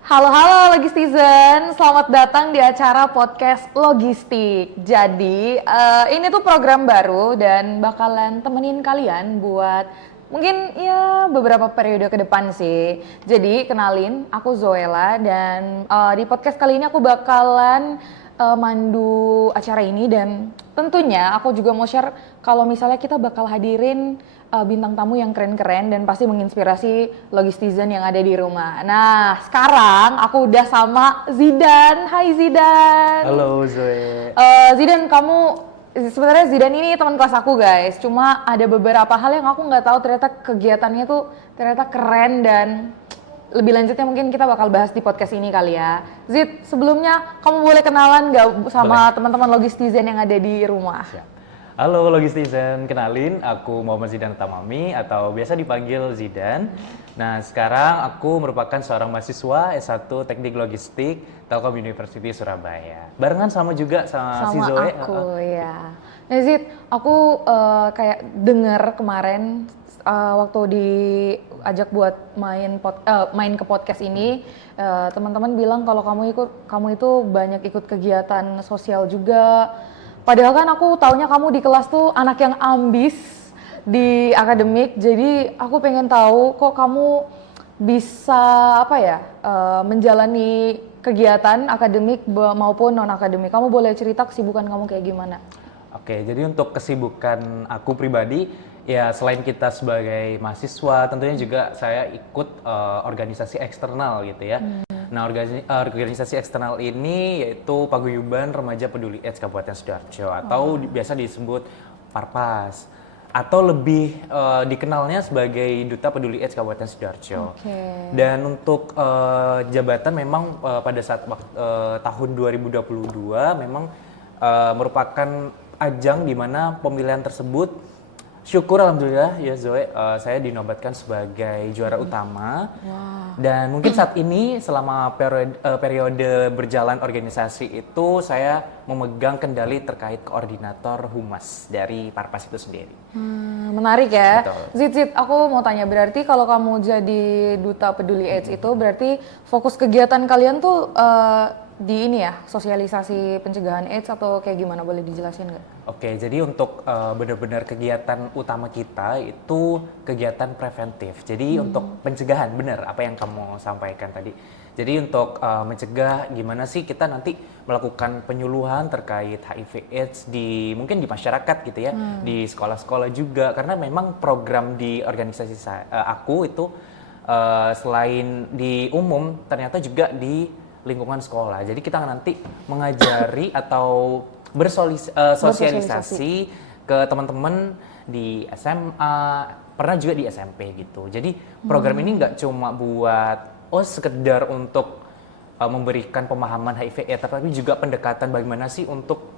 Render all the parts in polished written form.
Halo Logistizen, selamat datang di acara podcast Logistik. Jadi, ini tuh program baru dan bakalan temenin kalian buat mungkin ya beberapa periode ke depan sih. Jadi, kenalin, aku Zoela dan di podcast kali ini aku bakalan mandu acara ini dan tentunya aku juga mau share kalau misalnya kita bakal hadirin bintang tamu yang keren-keren dan pasti menginspirasi Logistizen yang ada di rumah. Nah, sekarang aku udah sama Zidan. Hai Zidan. Halo Zoe. Zidan, kamu sebenarnya Zidan ini teman kelas aku guys. Cuma ada beberapa hal yang aku nggak tahu ternyata kegiatannya tuh ternyata keren dan lebih lanjutnya mungkin kita bakal bahas di podcast ini kali ya. Zid, sebelumnya kamu boleh kenalan nggak sama teman-teman Logistizen yang ada di rumah? Siap. Halo Logistizen, kenalin aku Muhammad Zidan Tamami atau biasa dipanggil Zidan. Nah, sekarang aku merupakan seorang mahasiswa S1 Teknik Logistik Telkom University Surabaya. Barengan sama juga sama si Zoe. Aku ya. Nah Zid, aku kayak dengar kemarin waktu diajak buat main ke podcast ini, teman-teman bilang kalau kamu itu banyak ikut kegiatan sosial juga. Padahal kan aku taunya kamu di kelas tuh anak yang ambis di akademik, jadi aku pengen tahu kok kamu bisa menjalani kegiatan akademik maupun non akademik. Kamu boleh cerita kesibukan kamu kayak gimana? Oke, jadi untuk kesibukan aku pribadi, ya selain kita sebagai mahasiswa, tentunya juga saya ikut organisasi eksternal gitu ya. Nah, organisasi eksternal ini yaitu Paguyuban Remaja Peduli AIDS Kabupaten Sidoarjo atau biasa disebut Parpas atau lebih dikenalnya sebagai Duta Peduli AIDS Kabupaten Sidoarjo. Dan untuk jabatan memang pada saat tahun 2022 memang merupakan ajang di mana pemilihan tersebut syukur alhamdulillah ya Zoe, saya dinobatkan sebagai juara utama. Dan mungkin saat ini selama periode berjalan organisasi itu saya memegang kendali terkait koordinator humas dari Parpas itu sendiri. Menarik ya. Betul. Zid, aku mau tanya, berarti kalau kamu jadi Duta Peduli AIDS itu berarti fokus kegiatan kalian tuh di ini ya, sosialisasi pencegahan AIDS atau kayak gimana, boleh dijelasin nggak? Oke, jadi untuk benar-benar kegiatan utama kita itu kegiatan preventif. Jadi untuk pencegahan, benar apa yang kamu sampaikan tadi. Jadi untuk mencegah gimana sih kita nanti melakukan penyuluhan terkait HIV/AIDS mungkin di masyarakat gitu ya, di sekolah-sekolah juga. Karena memang program di organisasi aku itu selain di umum ternyata juga di lingkungan sekolah. Jadi kita nanti mengajari atau bersosialisasi ke teman-teman di SMA, pernah juga di SMP gitu. Jadi program ini nggak cuma buat sekedar untuk memberikan pemahaman HIV/AIDS, tapi juga pendekatan bagaimana sih untuk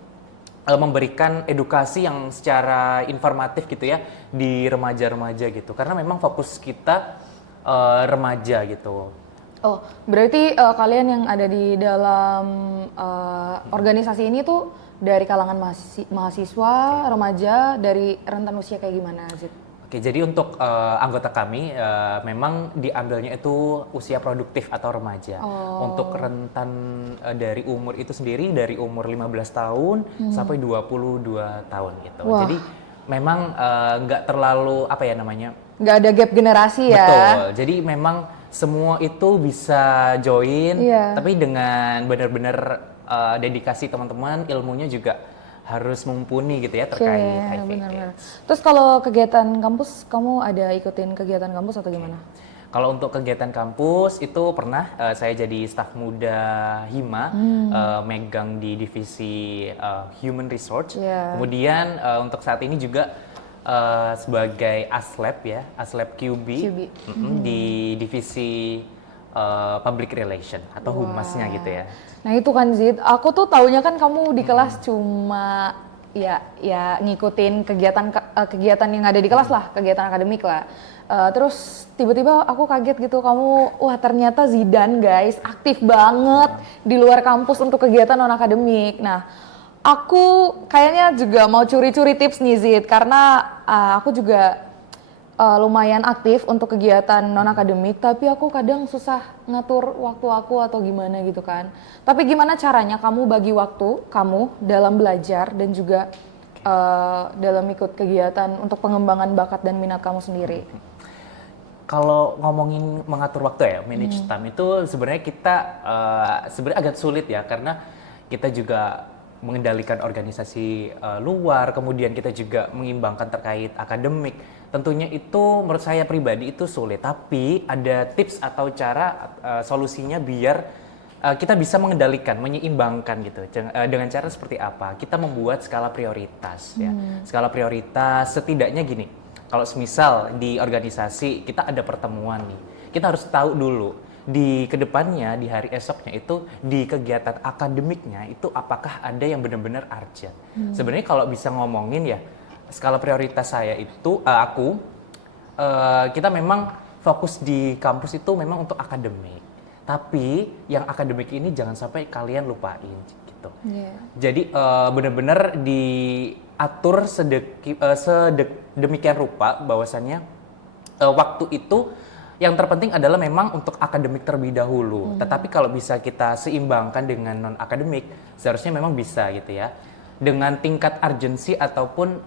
memberikan edukasi yang secara informatif gitu ya di remaja-remaja gitu. Karena memang fokus kita remaja gitu. Oh, berarti kalian yang ada di dalam organisasi ini tuh dari kalangan mahasiswa, remaja, dari rentan usia kayak gimana, Zid? Oke, jadi untuk anggota kami memang diambilnya itu usia produktif atau remaja. Untuk rentan dari umur itu sendiri dari umur 15 tahun sampai 22 tahun gitu. Wah. Jadi memang nggak terlalu Nggak ada gap generasi ya? Betul, jadi memang semua itu bisa join, tapi dengan benar-benar dedikasi teman-teman, ilmunya juga harus mumpuni gitu ya terkait HIV. Benar-benar. Terus kalau kegiatan kampus, kamu ada ikutin kegiatan kampus atau gimana? Kalau untuk kegiatan kampus itu pernah saya jadi staf muda HIMA, megang di divisi Human Resource. Kemudian untuk saat ini juga sebagai Aslab ya, Aslab QB. Di divisi Public Relation atau humasnya gitu ya. Nah itu kan Zid, aku tuh taunya kan kamu di kelas cuma ya ngikutin kegiatan yang ada di kelas lah, kegiatan akademik lah. Terus tiba-tiba aku kaget gitu, kamu wah ternyata Zidan guys aktif banget di luar kampus untuk kegiatan non akademik. Nah aku kayaknya juga mau curi-curi tips nih Zid, karena aku juga lumayan aktif untuk kegiatan non-akademik, tapi aku kadang susah ngatur waktu aku atau gimana gitu kan. Tapi gimana caranya kamu bagi waktu kamu dalam belajar dan juga dalam ikut kegiatan untuk pengembangan bakat dan minat kamu sendiri? Kalau ngomongin mengatur waktu ya, manage time itu sebenarnya kita sebenarnya agak sulit ya, karena kita juga mengendalikan organisasi luar, kemudian kita juga mengimbangkan terkait akademik. Tentunya itu menurut saya pribadi itu sulit, tapi ada tips atau cara solusinya biar kita bisa mengendalikan, menyeimbangkan gitu. Dengan cara seperti apa? Kita membuat skala prioritas ya. Skala prioritas setidaknya gini. Kalau semisal di organisasi kita ada pertemuan nih, kita harus tahu dulu di kedepannya, di hari esoknya itu di kegiatan akademiknya itu apakah ada yang benar-benar urgent. Sebenarnya kalau bisa ngomongin ya, skala prioritas saya itu kita memang fokus di kampus itu memang untuk akademik. Tapi yang akademik ini jangan sampai kalian lupain gitu. Jadi benar-benar diatur sedemikian rupa bahwasannya waktu itu yang terpenting adalah memang untuk akademik terlebih dahulu. Tetapi kalau bisa kita seimbangkan dengan non akademik, seharusnya memang bisa gitu ya. Dengan tingkat urgensi ataupun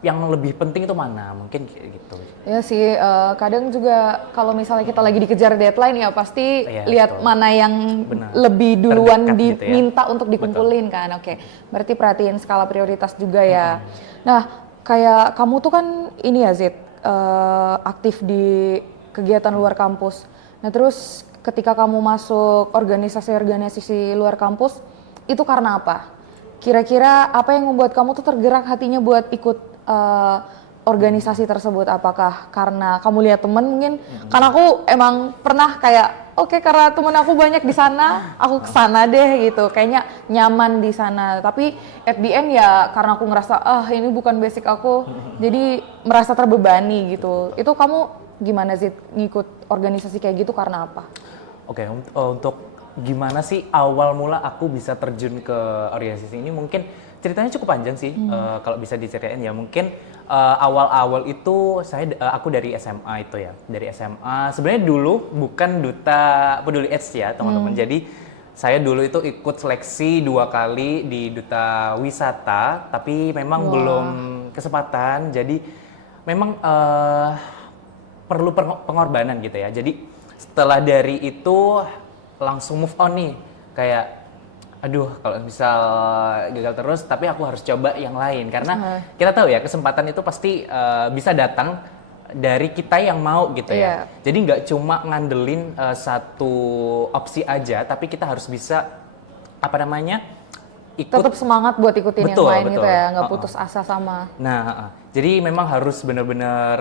yang lebih penting itu mana, mungkin gitu. Ya sih, kadang juga kalau misalnya kita lagi dikejar deadline ya pasti lihat betul. Mana yang lebih duluan terdekat diminta gitu ya. Untuk dikumpulin betul. Kan. Oke, berarti perhatiin skala prioritas juga ya. Nah, kayak kamu tuh kan ini ya Zid, aktif di kegiatan luar kampus. Nah terus ketika kamu masuk organisasi-organisasi luar kampus, itu karena apa? Kira-kira apa yang membuat kamu tuh tergerak hatinya buat ikut organisasi tersebut? Apakah karena kamu lihat temen mungkin? Karena aku emang pernah kayak karena temen aku banyak di sana, aku kesana deh gitu. Kayaknya nyaman di sana. Tapi at the end ya karena aku ngerasa ini bukan basic aku, jadi merasa terbebani gitu. Itu kamu gimana sih ngikut organisasi kayak gitu karena apa? Oke, untuk gimana sih awal mula aku bisa terjun ke organisasi ini, mungkin ceritanya cukup panjang sih. Kalau bisa diceritain ya mungkin awal-awal itu aku dari SMA itu ya, dari SMA sebenarnya dulu bukan duta peduli AIDS ya teman-teman. Jadi saya dulu itu ikut seleksi 2 kali di duta wisata, tapi memang belum kesempatan. Jadi memang perlu pengorbanan gitu ya. Jadi setelah dari itu langsung move on nih, kayak aduh kalau misal gagal terus tapi aku harus coba yang lain, karena kita tahu ya kesempatan itu pasti bisa datang dari kita yang mau gitu ya. Jadi nggak cuma ngandelin satu opsi aja, tapi kita harus bisa ikut, tetap semangat buat ikutin yang lain gitu ya, nggak putus asa sama. Nah, jadi memang harus benar-benar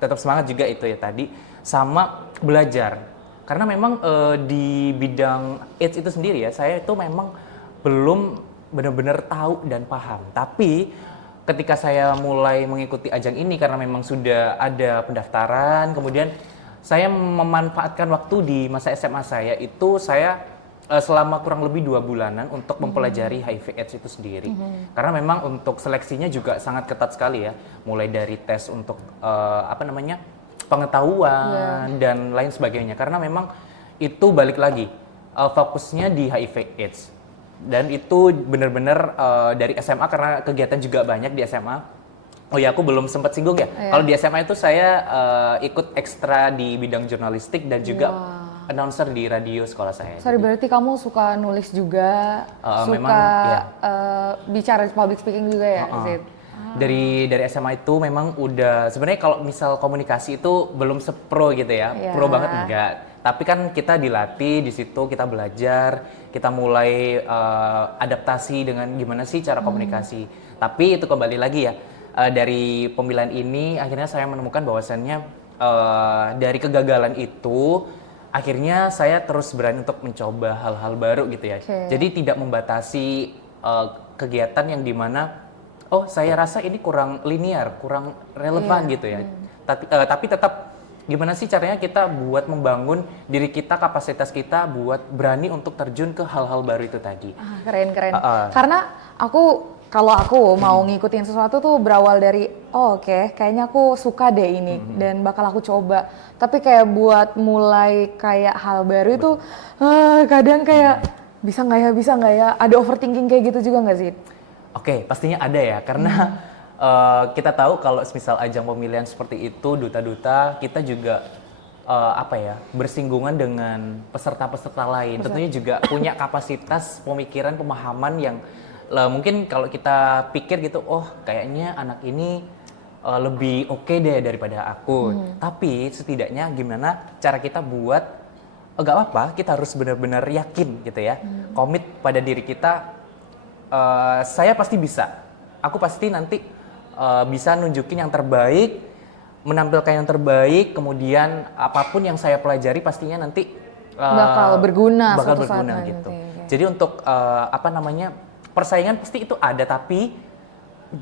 tetap semangat juga itu ya tadi, sama belajar. Karena memang di bidang AIDS itu sendiri ya, saya itu memang belum benar-benar tahu dan paham. Tapi ketika saya mulai mengikuti ajang ini karena memang sudah ada pendaftaran, kemudian saya memanfaatkan waktu di masa SMA saya itu saya selama kurang lebih 2 bulanan untuk mempelajari HIV/AIDS itu sendiri. Karena memang untuk seleksinya juga sangat ketat sekali ya, mulai dari tes untuk pengetahuan dan lain sebagainya, karena memang itu balik lagi fokusnya di HIV/AIDS, dan itu benar-benar dari SMA karena kegiatan juga banyak di SMA. Oh ya, aku belum sempat singgung ya. Kalau di SMA itu saya ikut ekstra di bidang jurnalistik dan juga announcer di radio sekolah saya. Sorry, berarti kamu suka nulis juga, suka bicara public speaking juga ya, Zid? Dari SMA itu memang udah sebenarnya kalau misal komunikasi itu belum sepro gitu ya, pro banget enggak. Tapi kan kita dilatih di situ, kita belajar, kita mulai adaptasi dengan gimana sih cara komunikasi. Tapi itu kembali lagi ya, dari pemilihan ini akhirnya saya menemukan bahwasannya dari kegagalan itu akhirnya saya terus berani untuk mencoba hal-hal baru gitu ya. Jadi tidak membatasi kegiatan yang dimana saya rasa ini kurang linear, kurang relevan gitu ya. Tapi tetap gimana sih caranya kita buat membangun diri kita, kapasitas kita buat berani untuk terjun ke hal-hal baru itu tadi. Keren. Karena aku kalau aku mau ngikutin sesuatu tuh berawal dari oke, kayaknya aku suka deh ini dan bakal aku coba. Tapi kayak buat mulai kayak hal baru itu kadang kayak bisa nggak ya, ada overthinking kayak gitu juga nggak sih? Oke, pastinya ada ya, karena kita tahu kalau misal ajang pemilihan seperti itu, duta-duta, kita juga bersinggungan dengan peserta-peserta lain. Tentunya juga punya kapasitas pemikiran, pemahaman yang mungkin kalau kita pikir gitu, oh kayaknya anak ini lebih oke deh daripada aku. Tapi setidaknya gimana cara kita buat, nggak apa-apa, kita harus benar-benar yakin gitu ya, komit pada diri kita. Saya pasti bisa. Aku pasti nanti bisa nunjukin yang terbaik, menampilkan yang terbaik, kemudian apapun yang saya pelajari pastinya nanti Bakal berguna bakal suatu saat berguna nanti. gitu. Oke. Jadi untuk persaingan pasti itu ada, tapi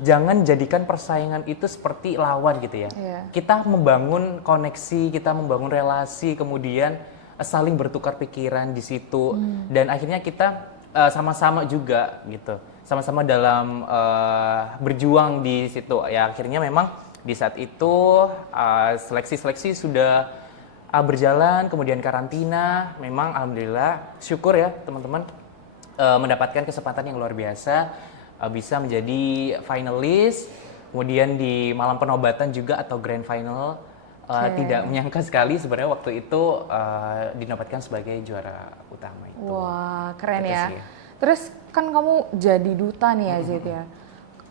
jangan jadikan persaingan itu seperti lawan gitu ya. Iya. Kita membangun koneksi, kita membangun relasi, kemudian saling bertukar pikiran di situ, dan akhirnya kita sama-sama juga gitu, sama-sama dalam berjuang di situ. Ya akhirnya memang di saat itu seleksi-seleksi sudah berjalan, kemudian karantina, memang alhamdulillah syukur ya teman-teman mendapatkan kesempatan yang luar biasa, bisa menjadi finalis, kemudian di malam penobatan juga atau grand final. Tidak menyangka sekali sebenarnya waktu itu dinobatkan sebagai juara utama itu. Wah, keren Itu ya. sih. Terus kan kamu jadi duta nih ya, Zid ya.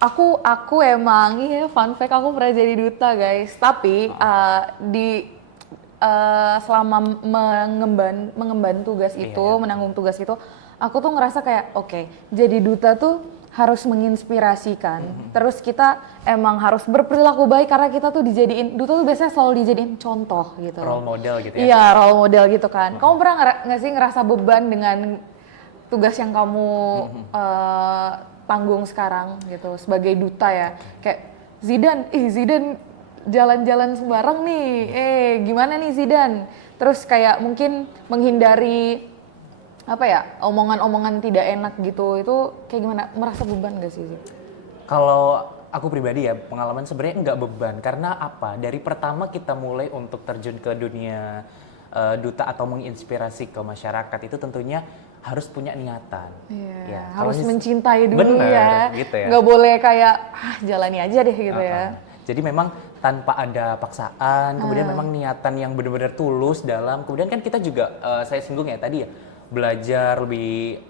Aku emang fun fact, aku pernah jadi duta guys. Tapi selama mengemban tugas itu, menanggung tugas itu, aku tuh ngerasa kayak oke, jadi duta tuh harus menginspirasikan. Terus kita emang harus berperilaku baik karena kita tuh dijadiin duta tuh biasanya selalu dijadiin contoh gitu. Role model gitu ya. Iya, role model gitu kan. Kamu pernah nggak sih ngerasa beban dengan tugas yang kamu tanggung sekarang gitu sebagai duta ya? Kayak Zidane jalan-jalan sembarang nih. Gimana nih Zidane? Terus kayak mungkin menghindari omongan-omongan tidak enak gitu, itu kayak gimana, merasa beban gak sih? Kalau aku pribadi ya, pengalaman sebenarnya nggak beban, karena apa? Dari pertama kita mulai untuk terjun ke dunia duta atau menginspirasi ke masyarakat itu tentunya harus punya niatan. Iya, Kalau harus mencintai dulu bener, ya, gitu ya. nggak boleh kayak jalani aja deh gitu ya. Jadi memang tanpa ada paksaan, kemudian memang niatan yang benar-benar tulus dalam, kemudian kan kita juga, saya singgung ya tadi ya, belajar lebih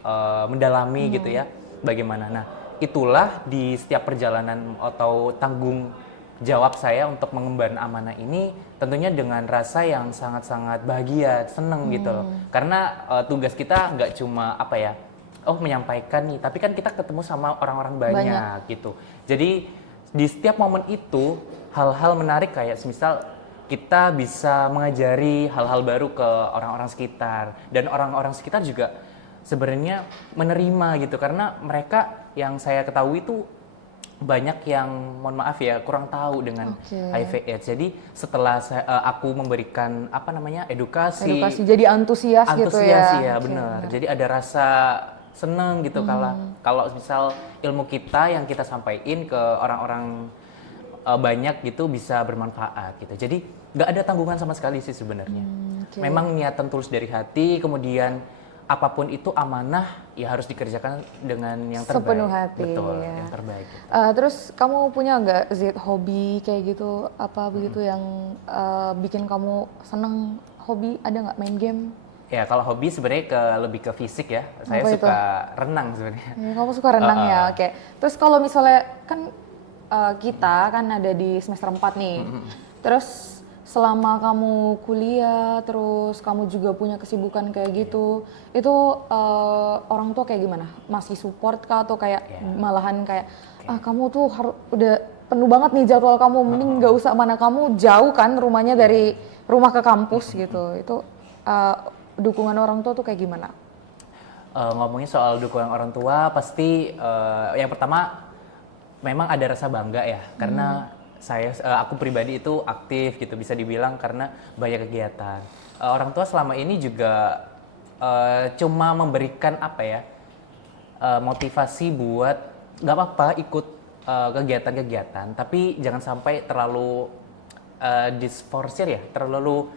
mendalami gitu ya, bagaimana. Nah, itulah di setiap perjalanan atau tanggung jawab saya untuk mengemban amanah ini tentunya dengan rasa yang sangat-sangat bahagia, seneng gitu loh. Karena tugas kita nggak cuma menyampaikan nih, tapi kan kita ketemu sama orang-orang banyak gitu. Jadi di setiap momen itu hal-hal menarik kayak semisal kita bisa mengajari hal-hal baru ke orang-orang sekitar, dan orang-orang sekitar juga sebenarnya menerima gitu, karena mereka yang saya ketahui itu banyak yang mohon maaf ya kurang tahu dengan HIV/AIDS. Jadi setelah aku memberikan edukasi jadi antusias gitu ya. Ya benar. Jadi ada rasa seneng gitu kalau misal ilmu kita yang kita sampaikan ke orang-orang banyak gitu bisa bermanfaat gitu. Jadi nggak ada tanggungan sama sekali sih sebenarnya. Memang niatan tulus dari hati, kemudian apapun itu amanah ya harus dikerjakan dengan yang terbaik. Sepenuh hati. Betul, ya. yang terbaik. Terus kamu punya nggak Zid hobi kayak gitu, begitu yang bikin kamu seneng? Hobi ada nggak, main game? Ya kalau hobi sebenarnya lebih ke fisik ya. Saya Apa suka renang sebenarnya. Ya, kamu suka renang ya, oke. Terus kalau misalnya kan kita kan ada di semester 4 nih. Terus selama kamu kuliah, terus kamu juga punya kesibukan kayak gitu, itu orang tua kayak gimana? Masih support kah atau kayak malahan kayak kamu tuh udah penuh banget nih jadwal kamu, mending nggak usah, mana kamu jauh kan rumahnya dari rumah ke kampus gitu. Itu dukungan orang tua tuh kayak gimana? Ngomongin soal dukungan orang tua, pasti yang pertama memang ada rasa bangga ya, karena aku pribadi itu aktif gitu, bisa dibilang karena banyak kegiatan. Orang tua selama ini juga cuma memberikan motivasi buat nggak apa-apa ikut kegiatan-kegiatan, tapi jangan sampai terlalu disforsir ya, terlalu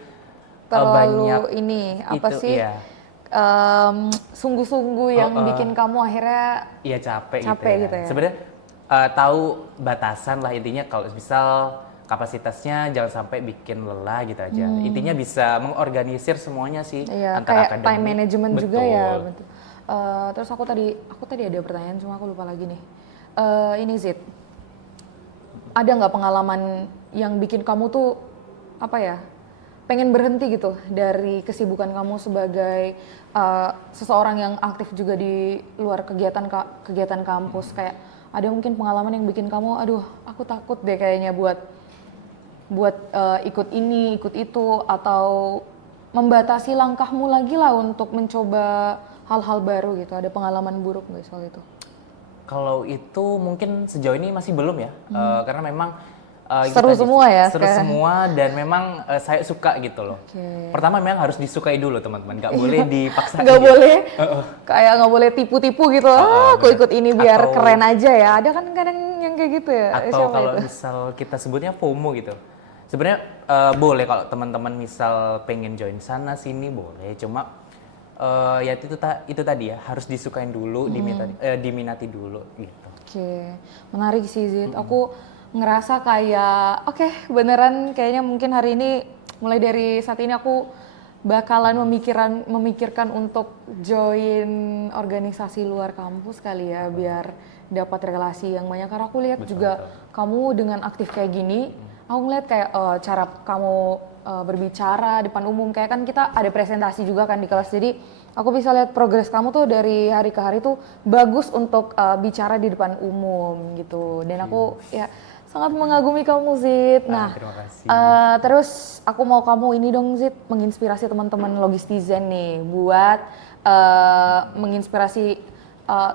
banyak ini apa itu, sih? iya. Sungguh-sungguh yang bikin kamu akhirnya Iya capek capek gitu gitu ya. ya. Sebenarnya tahu batasan lah, intinya kalau misal kapasitasnya jangan sampai bikin lelah gitu aja. Intinya bisa mengorganisir semuanya sih Iya, antara kayak akademik. time management juga Betul. ya. Betul. Terus aku tadi ada pertanyaan, cuma aku lupa lagi nih. Ini Zid, ada nggak pengalaman yang bikin kamu tuh apa ya, pengen berhenti gitu dari kesibukan kamu sebagai seseorang yang aktif juga di luar kegiatan kampus? Kayak ada mungkin pengalaman yang bikin kamu, aduh, aku takut deh kayaknya buat ikut ini, ikut itu, atau membatasi langkahmu lagi lah untuk mencoba hal-hal baru gitu. Ada pengalaman buruk nggak soal itu? Kalau itu mungkin sejauh ini masih belum ya, karena memang itu Seru tadi, semua ya seru sekarang. semua, dan memang saya suka gitu loh. Oke. Pertama memang harus disukai dulu teman-teman, nggak boleh dipaksain. Nggak gitu. boleh, kayak nggak boleh tipu-tipu gitu. Aku ikut ini biar Atau- keren aja ya. Ada kan kadang yang kayak gitu ya. Atau Siapa kalau itu? misal kita sebutnya FOMO gitu. Sebenarnya boleh kalau teman-teman misal pengen join sana sini boleh, cuma ya itu tadi ya, harus disukain dulu, diminati dulu gitu. Oke, menarik sih Zid. Aku ngerasa kayak, oke, beneran kayaknya mungkin hari ini, mulai dari saat ini aku bakalan memikirkan untuk join organisasi luar kampus kali ya, biar dapat relasi yang banyak. Karena aku lihat juga kamu dengan aktif kayak gini, aku ngeliat kayak cara kamu berbicara di depan umum, kayak kan kita ada presentasi juga kan di kelas, jadi aku bisa lihat progres kamu tuh dari hari ke hari tuh bagus untuk bicara di depan umum gitu. Dan aku ya sangat mengagumi kamu Zid. Nah, Terima kasih. terus aku mau kamu ini dong Zid, menginspirasi teman-teman Logistizen nih buat menginspirasi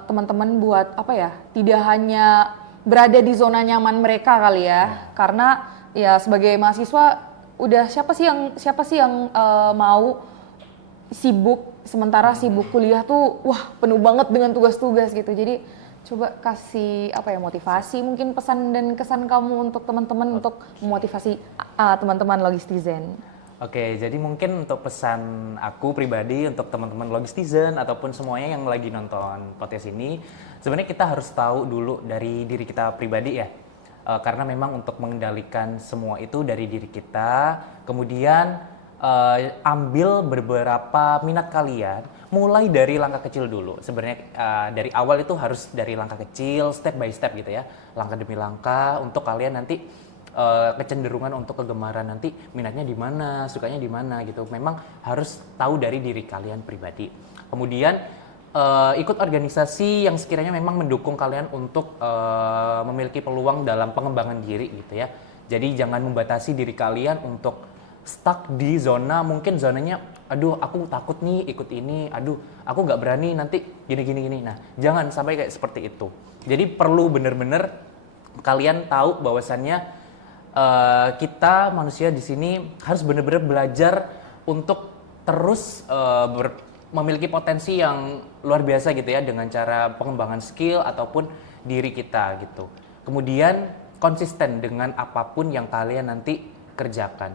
teman-teman buat apa ya, tidak hanya berada di zona nyaman mereka kali ya. Karena ya sebagai mahasiswa udah siapa sih yang mau sibuk, sementara sibuk kuliah tuh wah penuh banget dengan tugas-tugas gitu. Jadi coba kasih apa ya, motivasi, mungkin pesan dan kesan kamu untuk teman-teman untuk memotivasi teman-teman Logistizen. Oke, jadi mungkin untuk pesan aku pribadi untuk teman-teman Logistizen ataupun semuanya yang lagi nonton podcast ini, sebenarnya kita harus tahu dulu dari diri kita pribadi ya. Karena memang untuk mengendalikan semua itu dari diri kita, kemudian ambil beberapa minat kalian, mulai dari langkah kecil dulu. Sebenarnya dari awal itu harus dari langkah kecil, step by step gitu ya, langkah demi langkah, untuk kalian nanti kecenderungan untuk kegemaran nanti minatnya di mana, sukanya di mana gitu. Memang harus tahu dari diri kalian pribadi. Kemudian ikut organisasi yang sekiranya memang mendukung kalian untuk memiliki peluang dalam pengembangan diri gitu ya. Jadi jangan membatasi diri kalian untuk stuck di zona, mungkin zonanya, aduh aku takut nih ikut ini, aduh aku nggak berani nanti gini. Nah jangan sampai kayak seperti itu. Jadi perlu bener-bener kalian tahu bahwasannya kita manusia di sini harus benar-benar belajar untuk terus memiliki potensi yang luar biasa gitu ya, dengan cara pengembangan skill ataupun diri kita gitu. Kemudian konsisten dengan apapun yang kalian nanti kerjakan.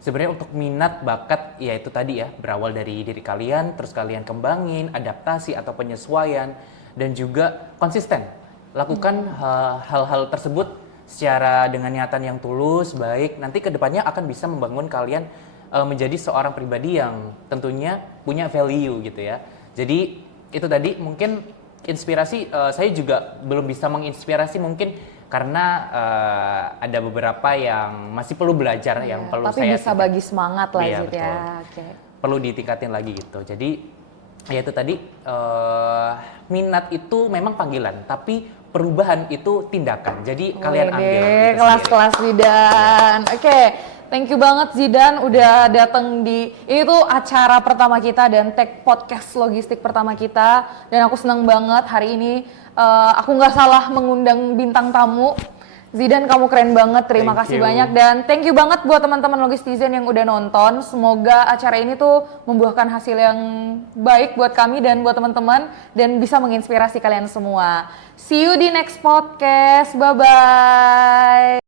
Sebenarnya untuk minat, bakat, ya itu tadi ya, berawal dari diri kalian, terus kalian kembangin, adaptasi atau penyesuaian, dan juga konsisten. Lakukan hal-hal tersebut secara dengan niatan yang tulus, baik, nanti kedepannya akan bisa membangun kalian menjadi seorang pribadi yang tentunya punya value gitu ya. Jadi itu tadi mungkin inspirasi, saya juga belum bisa menginspirasi mungkin karena ada beberapa yang masih perlu belajar, yang perlu tapi saya bisa bagi semangat lah Iya, Zid betul. ya. Oke. Perlu ditingkatin lagi gitu. Jadi ya itu tadi, minat itu memang panggilan, tapi perubahan itu tindakan. Jadi kalian ambil gitu sendiri. Kelas-kelas Zidan. Oke, thank you banget Zidan udah datang di ini tuh acara pertama kita dan tag podcast logistik pertama kita, dan aku senang banget hari ini aku nggak salah mengundang bintang tamu Zidan, kamu keren banget, terima Thank kasih you. banyak, dan thank you banget buat teman-teman Logistizen yang udah nonton. Semoga acara ini tuh membuahkan hasil yang baik buat kami dan buat teman-teman, dan bisa menginspirasi kalian semua. See you di next podcast, bye-bye.